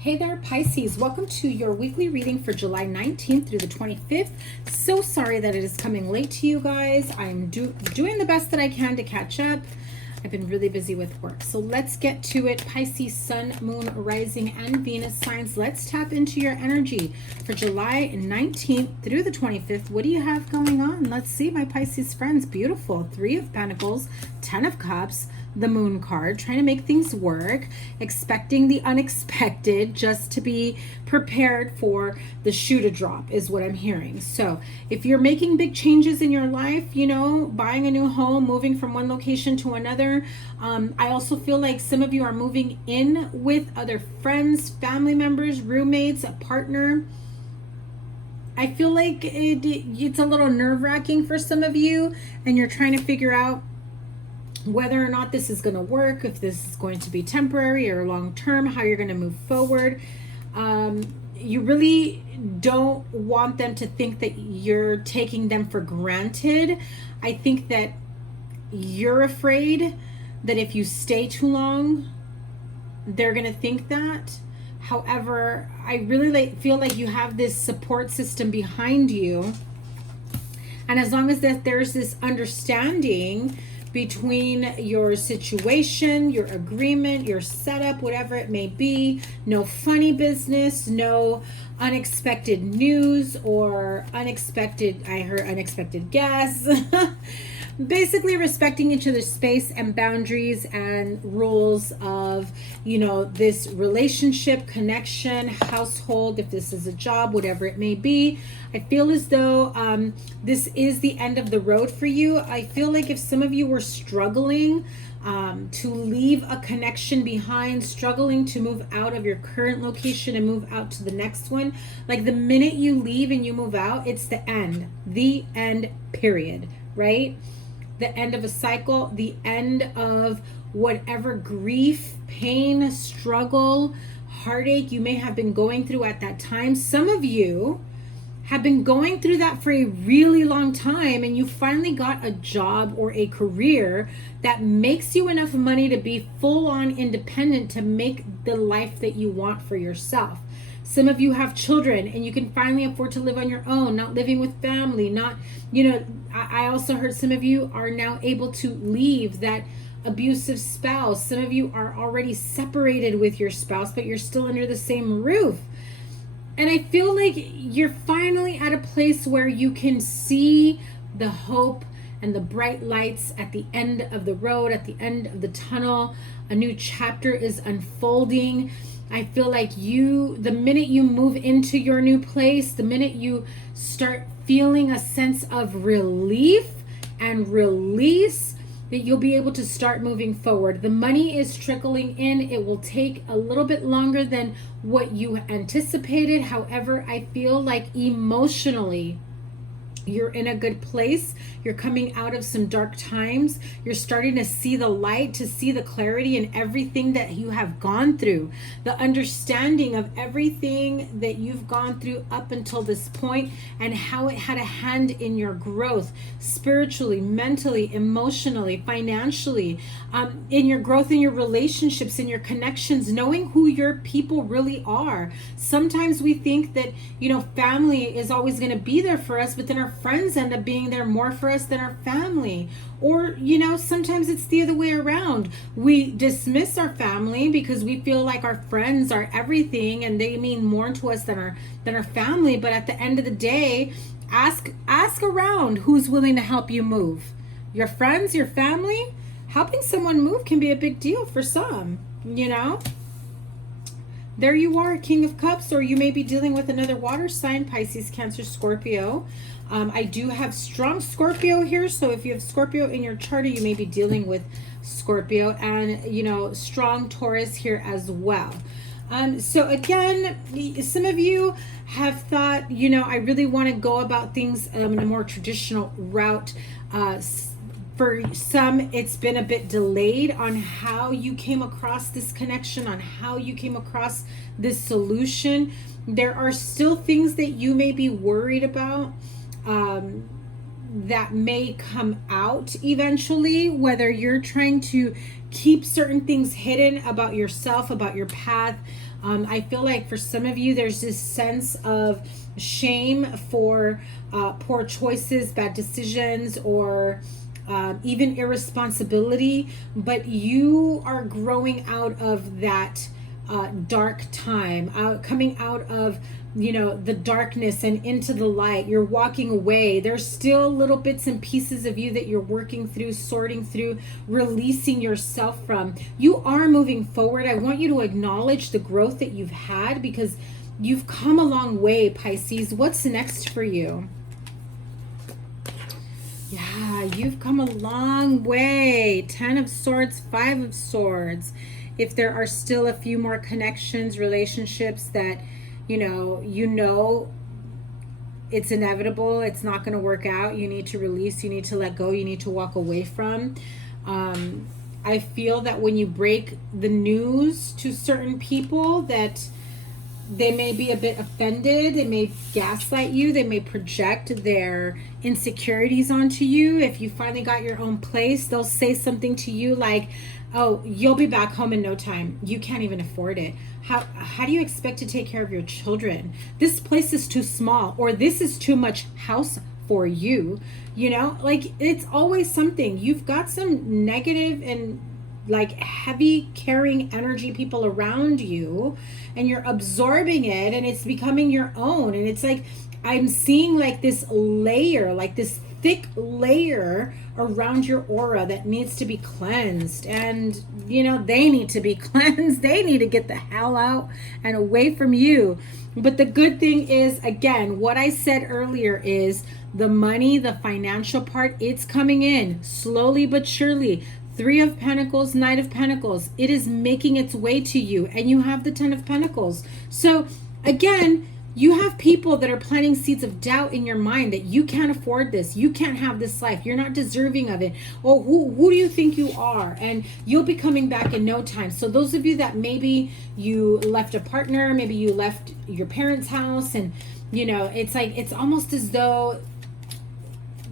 Hey there, Pisces. Welcome to your weekly reading for July 19th through the 25th. So sorry that it is coming late to you guys. I'm doing the best that I can to catch up. I've been really busy with work. So let's get to it. Pisces, Sun, Moon, Rising, and Venus signs. Let's tap into your energy for July 19th through the 25th. What do you have going on? Let's see, my Pisces friends. Beautiful. 3 of Pentacles, 10 of Cups, the Moon card, trying to make things work, expecting the unexpected, just to be prepared for the shoe to drop is what I'm hearing. So if you're making big changes in your life, you know, buying a new home, moving from one location to another, I also feel like some of you are moving in with other friends, family members, roommates, a partner. I feel like it's a little nerve-wracking for some of you, and you're trying to figure out whether or not this is going to work, if this is going to be temporary or long-term, how you're going to move forward. You really don't want them to think that you're taking them for granted. I think that you're afraid that if you stay too long, they're going to think that. However, I really feel like you have this support system behind you. And as long as there's this understanding between your situation, your agreement, your setup, whatever it may be, no funny business, no unexpected news or unexpected guests. Basically respecting each other's space and boundaries and rules of, you know, this relationship, connection, household, if this is a job, whatever it may be. I feel as though this is the end of the road for you. I feel like if some of you were struggling to leave a connection behind, struggling to move out of your current location and move out to the next one, like the minute you leave and you move out, it's the end, period, right? The end of a cycle, the end of whatever grief, pain, struggle, heartache you may have been going through at that time. Some of you have been going through that for a really long time, and you finally got a job or a career that makes you enough money to be full-on independent to make the life that you want for yourself. Some of you have children and you can finally afford to live on your own, not living with family, not, you know, I also heard some of you are now able to leave that abusive spouse. Some of you are already separated with your spouse, but you're still under the same roof. And I feel like you're finally at a place where you can see the hope and the bright lights at the end of the road, at the end of the tunnel. A new chapter is unfolding. I feel like the minute you move into your new place, the minute you start feeling a sense of relief and release, that you'll be able to start moving forward. The money is trickling in. It will take a little bit longer than what you anticipated. However, I feel like emotionally, you're in a good place. You're coming out of some dark times. You're starting to see the light, to see the clarity in everything that you have gone through. The understanding of everything that you've gone through up until this point and how it had a hand in your growth, spiritually, mentally, emotionally, financially, in your growth in your relationships, in your connections, knowing who your people really are. Sometimes we think that, you know, family is always going to be there for us, but then our friends end up being there more for us than our family. Or, you know, sometimes it's the other way around. We dismiss our family because we feel like our friends are everything and they mean more to us than our family. But at the end of the day, ask around who's willing to help you move. Your friends, your family. Helping someone move can be a big deal for some, you know. There you are, King of Cups, or you may be dealing with another water sign, Pisces, Cancer, Scorpio. I do have strong Scorpio here, so if you have Scorpio in your chart, you may be dealing with Scorpio, and, you know, strong Taurus here as well. So again, some of you have thought, you know, I really want to go about things in a more traditional route. For some, it's been a bit delayed on how you came across this connection, on how you came across this solution. There are still things that you may be worried about that may come out eventually, whether you're trying to keep certain things hidden about yourself, about your path, I feel like for some of you, there's this sense of shame for poor choices, bad decisions, or even irresponsibility, but you are growing out of that dark time, coming out of, you know, the darkness and into the light. You're walking away. There's still little bits and pieces of you that you're working through, sorting through, releasing yourself from. You are moving forward. I want you to acknowledge the growth that you've had, because you've come a long way, Pisces. What's next for you? Yeah, you've come a long way. 10 of Swords, 5 of Swords. If there are still a few more connections, relationships that, you know, it's inevitable, it's not going to work out, you need to release, you need to let go, you need to walk away from. I feel that when you break the news to certain people, that they may be a bit offended, they may gaslight you, they may project their insecurities onto you. If you finally got your own place, they'll say something to you like, oh, you'll be back home in no time. You can't even afford it. How do you expect to take care of your children? This place is too small, or this is too much house for you. You know, like, it's always something. You've got some negative and like heavy carrying energy people around you, and you're absorbing it, and it's becoming your own. And it's like, I'm seeing like this layer, like this thick layer around your aura that needs to be cleansed. And you know, they need to be cleansed. They need to get the hell out and away from you. But the good thing is, again, what I said earlier is the money, the financial part, it's coming in slowly but surely. 3 of Pentacles, Knight of Pentacles, it is making its way to you, and you have the 10 of Pentacles. So again, you have people that are planting seeds of doubt in your mind that you can't afford this, you can't have this life, you're not deserving of it, or who do you think you are? And you'll be coming back in no time. So those of you that maybe you left a partner, maybe you left your parents' house, and you know, it's like, it's almost as though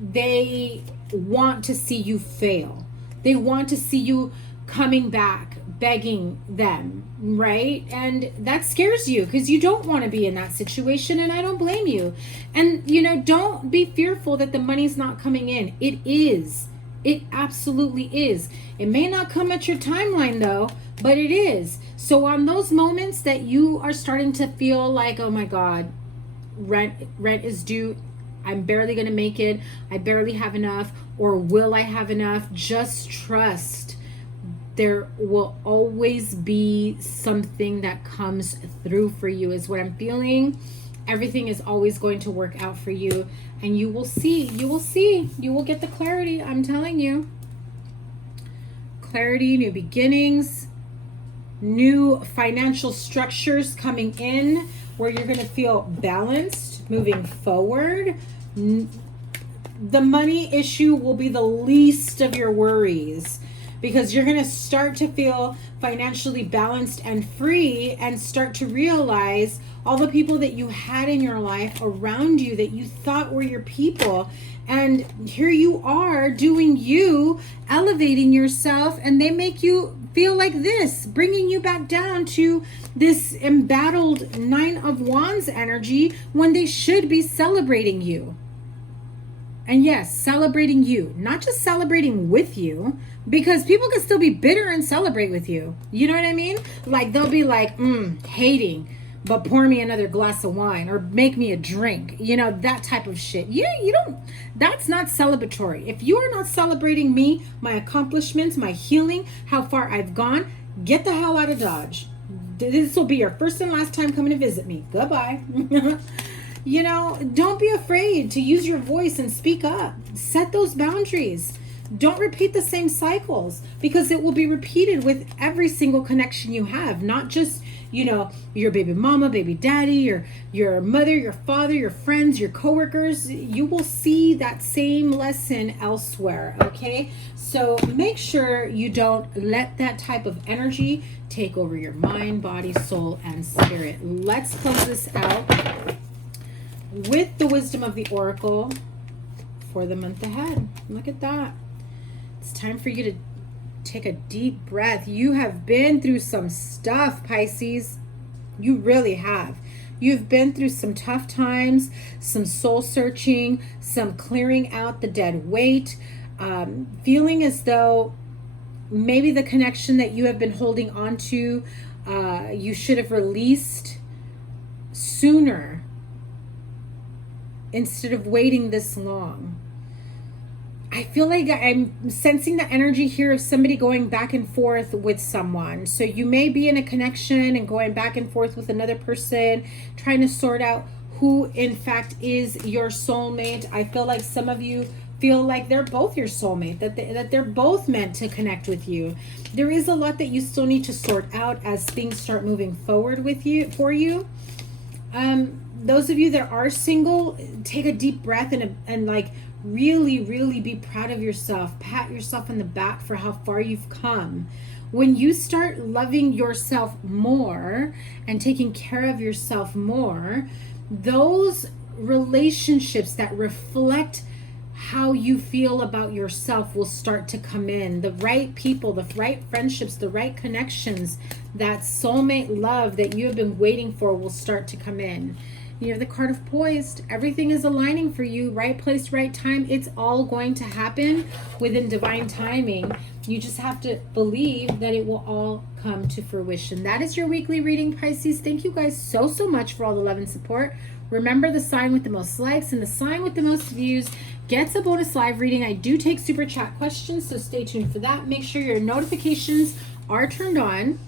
they want to see you fail. They want to see you coming back, begging them, right? And that scares you because you don't want to be in that situation, and I don't blame you. And, you know, don't be fearful that the money's not coming in. It is. It absolutely is. It may not come at your timeline, though, but it is. So on those moments that you are starting to feel like, oh my God, rent is due, I'm barely going to make it, I barely have enough, or will I have enough? Just trust. There will always be something that comes through for you, is what I'm feeling. Everything is always going to work out for you, and you will see. You will see. You will get the clarity. I'm telling you. Clarity, new beginnings, new financial structures coming in where you're going to feel balanced moving forward. The money issue will be the least of your worries, because you're going to start to feel financially balanced and free, and start to realize all the people that you had in your life around you that you thought were your people. And here you are doing you, elevating yourself, and they make you feel like this, bringing you back down to this embattled 9 of Wands energy when they should be celebrating you. And yes, celebrating you, not just celebrating with you, because people can still be bitter and celebrate with you. You know what I mean? Like, they'll be like, hating, but pour me another glass of wine or make me a drink. You know, that type of shit. You don't, that's not celebratory. If you are not celebrating me, my accomplishments, my healing, how far I've gone, get the hell out of Dodge. This will be your first and last time coming to visit me. Goodbye. You know, don't be afraid to use your voice and speak up. Set those boundaries. Don't repeat the same cycles, because it will be repeated with every single connection you have. Not just, you know, your baby mama, baby daddy, your mother, your father, your friends, your coworkers. You will see that same lesson elsewhere, okay? So make sure you don't let that type of energy take over your mind, body, soul, and spirit. Let's close this out with the wisdom of the Oracle for the month ahead. Look at that. It's time for you to take a deep breath. You have been through some stuff, Pisces. You really have. You've been through some tough times, some soul searching, some clearing out the dead weight, feeling as though maybe the connection that you have been holding on to, you should have released sooner instead of waiting this long. I feel like I'm sensing the energy here of somebody going back and forth with someone. So you may be in a connection and going back and forth with another person, trying to sort out who in fact is your soulmate. I feel like some of you feel like they're both your soulmate, that they're both meant to connect with you. There is a lot that you still need to sort out as things start moving forward with you, for you. Those of you that are single, take a deep breath and like really, really be proud of yourself. Pat yourself on the back for how far you've come. When you start loving yourself more and taking care of yourself more, those relationships that reflect how you feel about yourself will start to come in. The right people, the right friendships, the right connections, that soulmate love that you have been waiting for will start to come in. You have the card of poised. Everything is aligning for you. Right place, right time. It's all going to happen within divine timing. You just have to believe that it will all come to fruition. That is your weekly reading, Pisces. Thank you guys so much for all the love and support. Remember, the sign with the most likes and the sign with the most views gets a bonus live reading. I do take super chat questions, so stay tuned for that. Make sure your notifications are turned on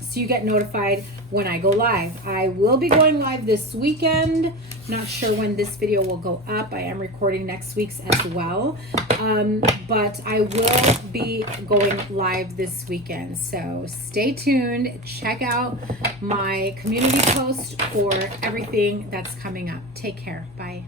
so you get notified when I go live. I will be going live this weekend. Not sure when this video will go up. I am recording next week's as well. But I will be going live this weekend. So stay tuned. Check out my community post for everything that's coming up. Take care. Bye.